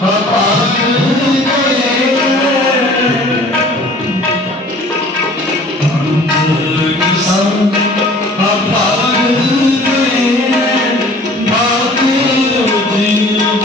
Papak